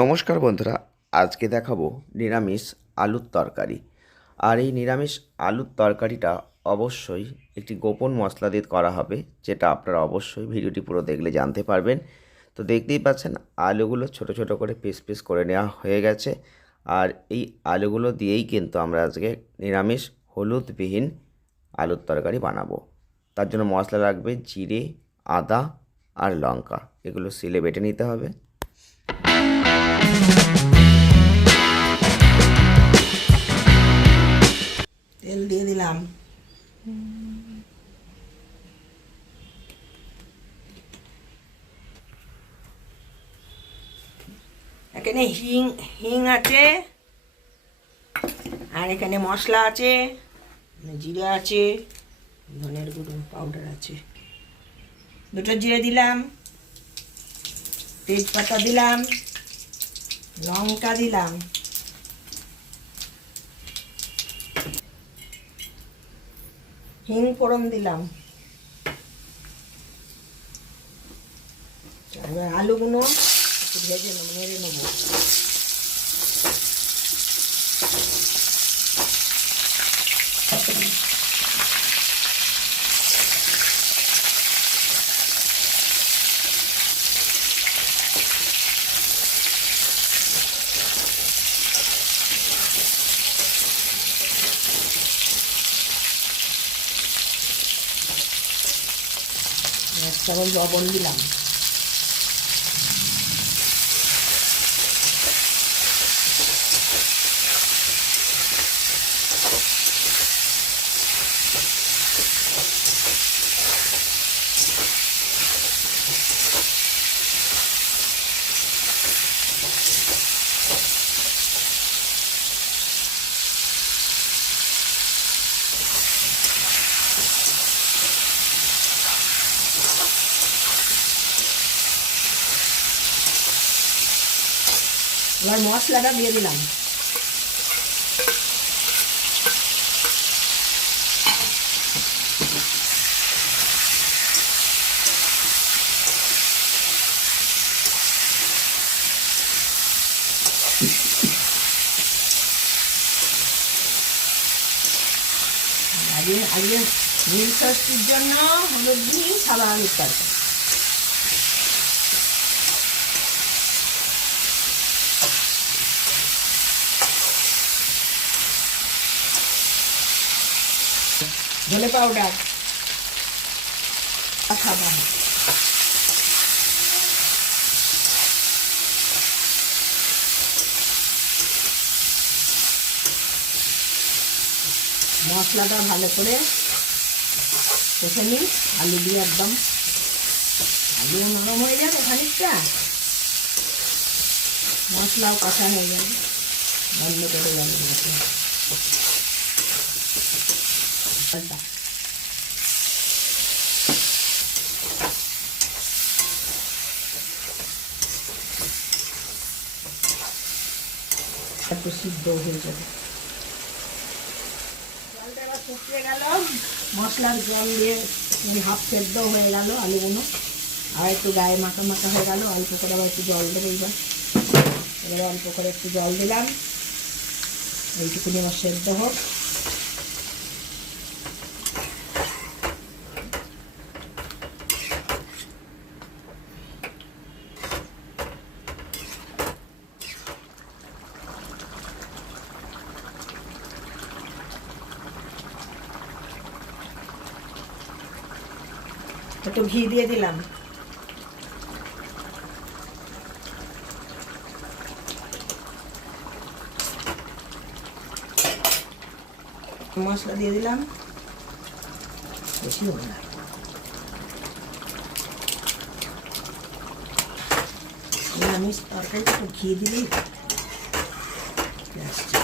নমস্কার বন্ধুরা, আজকে দেখাবো নিরামিষ আলুর তরকারি। আর এই নিরামিষ আলুর তরকারিটা অবশ্যই একটি গোপন মশলা দিয়ে করা হবে, যেটা আপনারা অবশ্যই ভিডিওটি পুরো দেখলে জানতে পারবেন। তো দেখতেই পাচ্ছেন আলুগুলো ছোট ছোট করে পিস পিস করে নেওয়া হয়ে গেছে। আর এই আলুগুলো দিয়েই কিন্তু আমরা আজকে নিরামিষ হলুদবিহীন আলুর তরকারি বানাবো। তার জন্য মশলা লাগবে জিরে, আদা আর লঙ্কা। এগুলো শিলে বেটে নিতে হবে। তেল দিয়ে দিলাম। এখানে হিং হিং আছে, আর এখানে মশলা আছে, জিরে আছে, ধনের গুঁড়ো পাউডার আছে। দুটো জিরে দিলাম, তেজপাতা দিলাম, লঙ্কা দিলাম, হিং ফোড়ন দিলাম। এবার আলুগুলো একটু ভেজে নেবো, নেড়ে নেবো। এক চামচ লবণ দিলাম। এবার মশলাটা দিয়ে দিলাম। আজকে নীল ষষ্ঠীর জন্য হলুদ দিয়ে সাদা আলুর তরকারি। ধনে পাউডার, সাদা মশলাটা ভালো করে কষে নিই। আলু দিয়ে একদম আলু নরম হয়ে যাবে, খানিকটা মশলাও কষা হয়ে যাবে, বন্ধ করে যাবে মশলা। একটু সিদ্ধ হয়ে যাবে। জলটা এবার শুকিয়ে গেল, মশলার জল দিয়ে হাফ সেদ্ধ হয়ে গেল আলুগুলো, আর একটু গায়ে মাখা মাখা হয়ে গেল। অল্প করে আবার একটু জল দেবো। এবার অল্প করে একটু জল দিলাম, এইটুকুনি আমার সেদ্ধ হোক। একটু ঘি দিয়ে দিলাম। মশলা দিয়ে দিলাম, বেশি হবে না। নিরামিষ তরকারি একটু ঘি দিলেই আসছে।